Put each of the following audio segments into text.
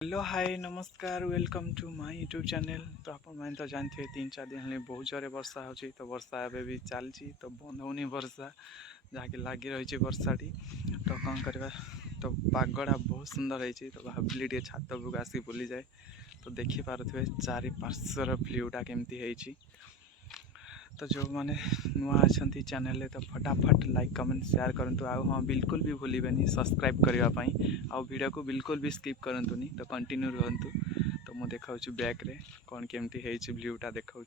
Hello hi नमस्कार welcome to my YouTube channel. तो आप मैंने तो जानते हैं 3-4 दिन हेल्ले बहुत जोरे वर्षा हो तो वर्षा एवं भी चलती तो बंद होनी वर्षा जहाँकि लगी रही वर्षाटी। तो कौन करवा तो पागड़ा बहुत सुंदर है तो भाविली टे छात उपरକୁ आसी बुली जाए तो देखिपे चारिपार्श्वर भ्यूटा केमती है। तो जो मैंने नुआ अच्छा चैनल तो फटाफट लाइक कमेंट शेयर करूँ। हाँ बिल्कुल भी भूलें सब्सक्राइब करने आउ वीडियो को बिल्कुल भी स्किप करंतुनी तो कंटिन्यू रहंतु। तो मुझे देखा बैक रे कौन केमती है भ्यूटा देखा।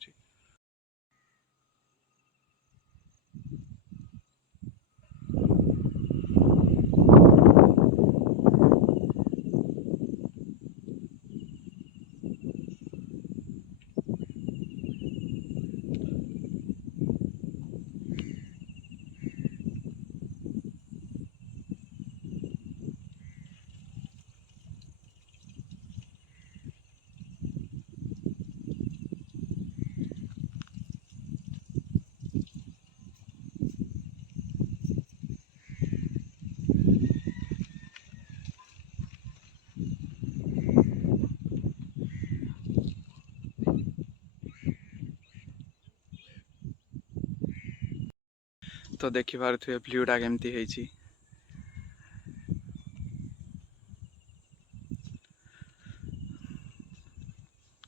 तो देखिपे भ्यूटा केमती है।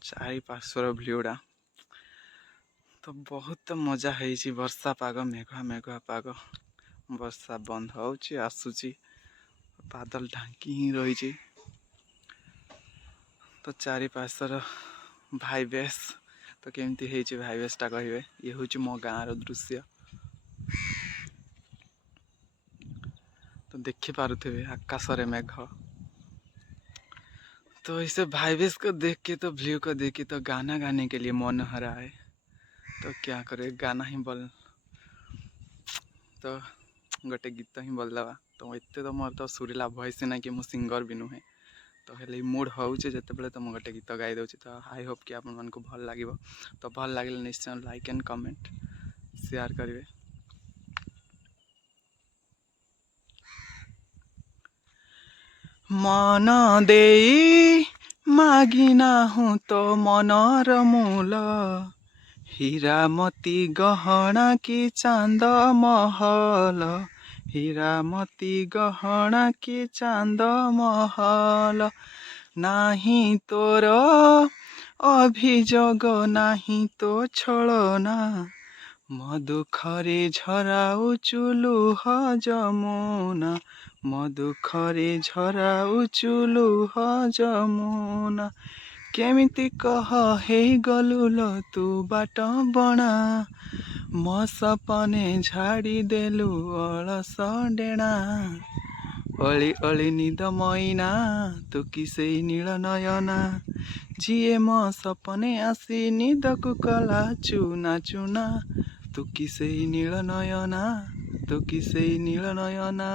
चारिपार्श्वर भ्यूटा तो बहुत मजा है। वर्षा पाग मेघुआ मेघुआ पाग वर्षा बंद होची आसुची बादल ढांकी ही रही। तो चारिपार्श्वर भाई बेस तो केमती है भाई बेसटा कहे ये हूँ मो गाँव दृश्य। तो देखिपे आकाशरे मेघ तो इसे भाई बेस को देख के तो व्यू को देख के तो गाना गाने के लिए मन हो रहा है। तो क्या करे गाना ही बोल तो गोटे गीत ही बोल दवा। तो एत तो मोर तो सुरीला वॉइस ना कि मु सिंगर भी नुहे तो हेल्ले मूड होचे जिते तो मुझे गोटे गीत गाई दूसरी। तो आई होप कि आपन को भल लगे। तो भल लगे निश्चय लाइक एंड कमेंट शेयर करेंगे। मन देई मागिना हूँ तो मनर मूल हीरा मोती गहना की चांद महल हीरा मोती गहना की चांद महल नाही तोर अभियोग नाही तो छलना मधुखरे झराउछु लुह जमुना मधुखरे झराउछु लुह जमुना केमिति कह हे गलुल तू बाट बणा मो सपने झाड़ी देलु अलस डेणा अली अली निद मैना तू किसे नील नयना जिए मो सपने आसी निद को कला चुना चुना तू किसे नील नयना तू किसे नील नयना।